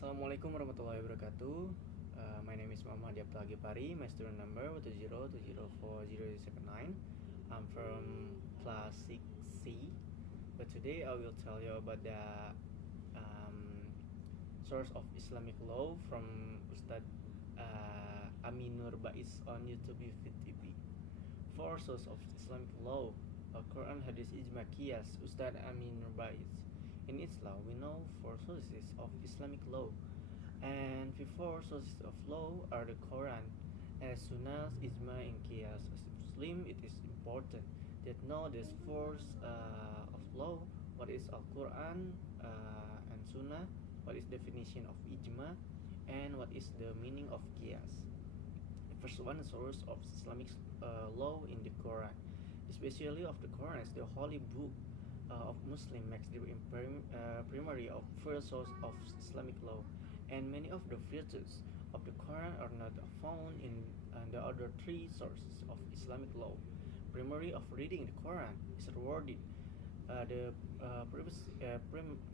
Assalamualaikum warahmatullahi wabarakatuh. My name is Yaftah Al Ghifari. My student number 202040079. I'm from class 6C. But today I will tell you about the Source of Islamic Law from Ustad Aminur Bais on YouTube TV. For Source of Islamic Law, Quran, Hadith, Ijma, Qiyas, Ustad Aminur Bais. In Islam, we know four sources of Islamic law, and the four sources of law are the Quran, as Sunnah, Ijma, and Qiyas. As a Muslim, it is important that know these four of law. What is Al Quran and Sunnah? What is definition of Ijma, and what is the meaning of Qiyas? The first one is source of Islamic law in the Quran, especially of the Quran as the holy book of Muslim makes the primary of first source of Islamic law, and many of the virtues of the Quran are not found in the other three sources of Islamic law. Primary of reading the Quran is rewarded. The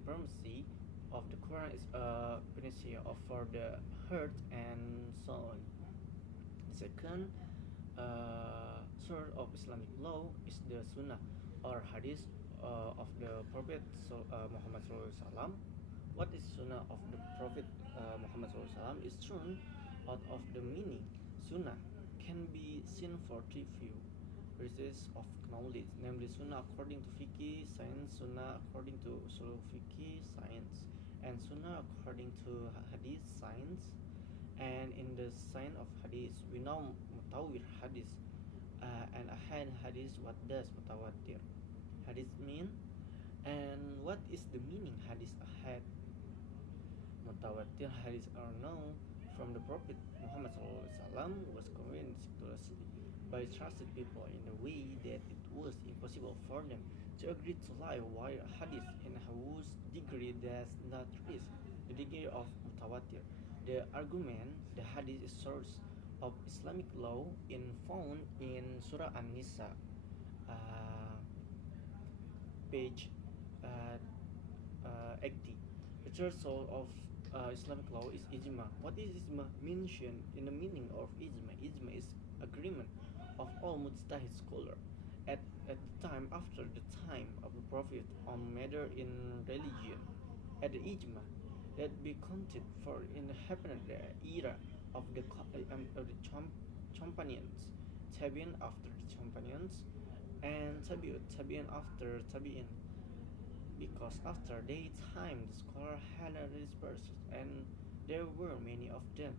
primacy of the Quran is panacea for the heart and soul. The second source of Islamic law is the Sunnah or Hadith of the Prophet Muhammad SAW. What is Sunnah of the Prophet Muhammad SAW is thrown out of the meaning. Sunnah can be seen for three bases of knowledge, namely Sunnah according to fiqh science, Sunnah according to usul fiqh science, and Sunnah according to Hadith science. And in the science of Hadith, we know Mutawir Hadith and Ahad Hadith. What does Mutawatir Hadith mean, and what is the meaning Hadith Ahad? Mutawatir Hadith are known from the Prophet Muhammad SAW was convinced by trusted people in a way that it was impossible for them to agree to lie, while Hadith in whose degree does not reach the degree of Mutawatir. The argument the Hadith is source of Islamic law in found in Surah An-Nisa, page 80. The third source of Islamic law is Ijma. What is Ijma? Mentioned in the meaning of Ijma. Ijma is agreement of all mujtahid scholars at the time after the time of the Prophet on matter in religion. At the Ijma that be counted for in the happened era of the companions, Tabi'in after the companions, and Tabi'in after Tabi'in, because after their time the scholar had dispersed, and there were many of them,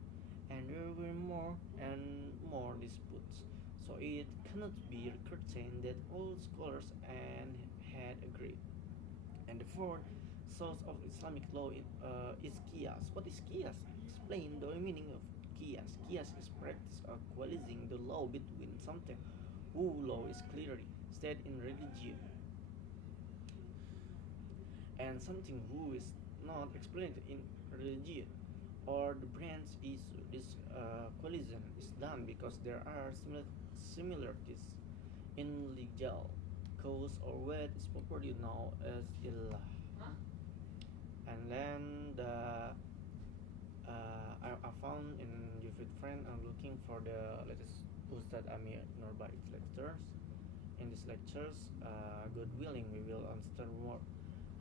and there were more and more disputes, so it cannot be recorded that all scholars and had agreed. And the fourth source of Islamic law is Qiyas. What is Qiyas? Explain the meaning of Qiyas. Qiyas is practice of equalizing the law between something whose law is clearly stated in religion and something who is not explained in religion or the branch issue. This collision is done because there are similarities in legal cause or what is properly known as illah. And then I found in YouTube friend. I'm looking for the latest Ustad Amir Nurbait lectures. In these lectures, God willing, we will understand more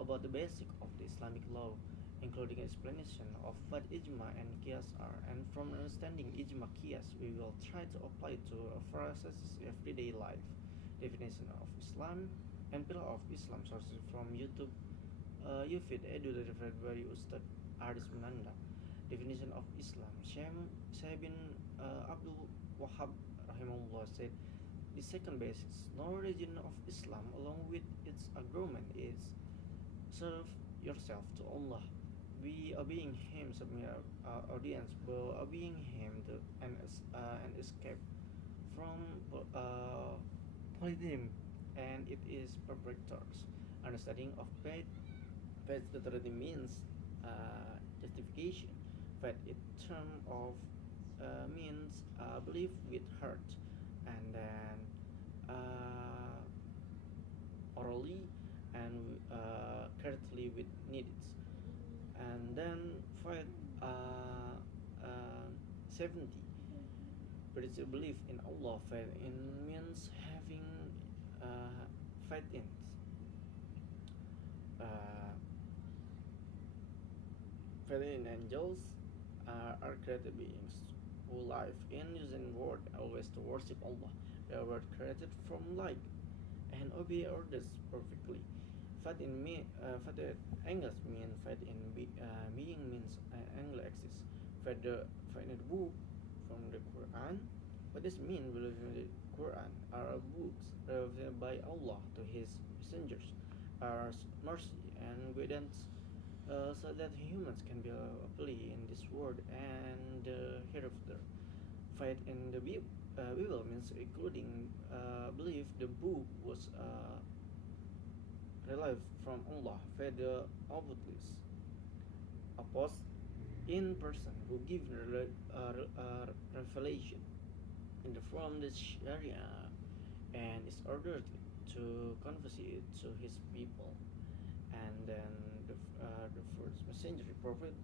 about the basic of the Islamic law, including explanation of what Ijma and Qiyas are. And from understanding Ijma Qiyas, we will try to apply it to our everyday life. Definition of Islam and pillar of Islam, sources from YouTube. Yufid Edu referred by Ustad Aris Munanda. Definition of Islam. Syekh bin Abdul Wahab rahimahullah said, the second basis, no religion of Islam along with its argument is serve yourself to Allah, be obeying Him, submit audience, by obeying Him and escape from polytheism and it is perpetrators. Understanding of faith. Faith literally means justification. Faith in terms of means belief with heart, and then orally and correctly with needs. And then faith 70. But it's a belief in Allah. Faith in means having faith in. Uh, Faith in angels are created beings who live in using word always to worship Allah. They were created from light and obey orders perfectly. Faith in angels mean faith in being means angel exists. Faith in the book from the Quran. What does mean believing the Quran are books revealed by Allah to His messengers, are mercy and guidance, so that humans can be happily in this world and hereafter. Faith in the Bible means including belief the book was relieved from Allah. Faith the Obutlis, a post in person who give revelation in the form the Sharia and is ordered to converse it to his people. And then the first messenger prophet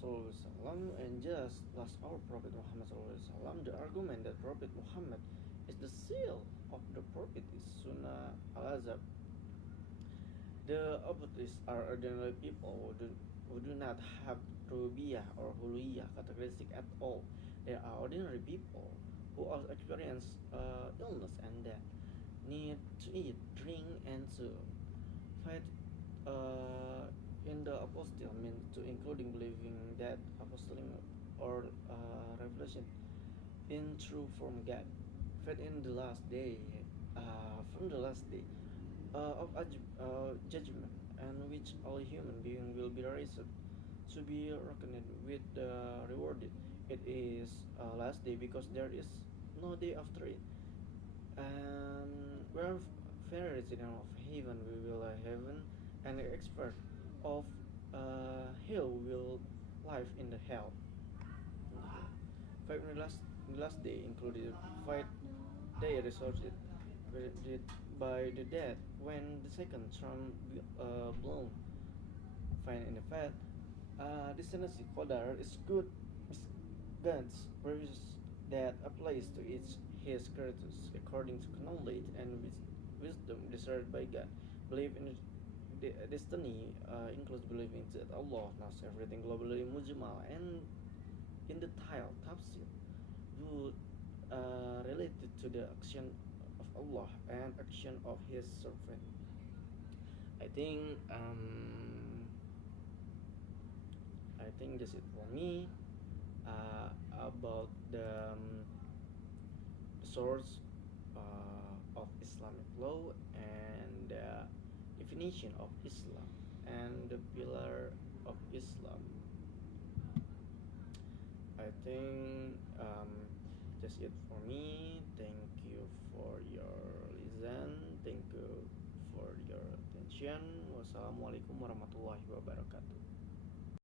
Sallallahu and just last our prophet Muhammad Sallallahu. The argument that Prophet Muhammad is the seal of the prophet is Sunnah al-Azab. The opposites are ordinary people who do not have rubiyah or huliyah characteristic at all. They are ordinary people who also experience illness and death, need to eat, drink, and to fight in the apostle means to including believing that apostolic or revelation in true from God. Faith in the last day, from the last day of judgment, and which all human beings will be raised to be reckoned with rewarded. It is last day because there is no day after it. And where fair resident of heaven we will heaven, and the expert of hell will live in the hell. Five in the last day included 5 day resorted by the dead when the second trump blown. Find in the fact descendancy Qadar is good is God's purpose that applies to each his creatures according to knowledge and wisdom deserved by God. Believe in the destiny includes believing that Allah knows everything globally mujmal and in the tile tafsir would related to the action of Allah and action of His servant. I think that's it for me about the source of Islamic law and the definition of Islam and the pillar of Islam. I think that's it for me. Thank you for your listen. Thank you for your attention. Wassalamualaikum warahmatullahi wabarakatuh.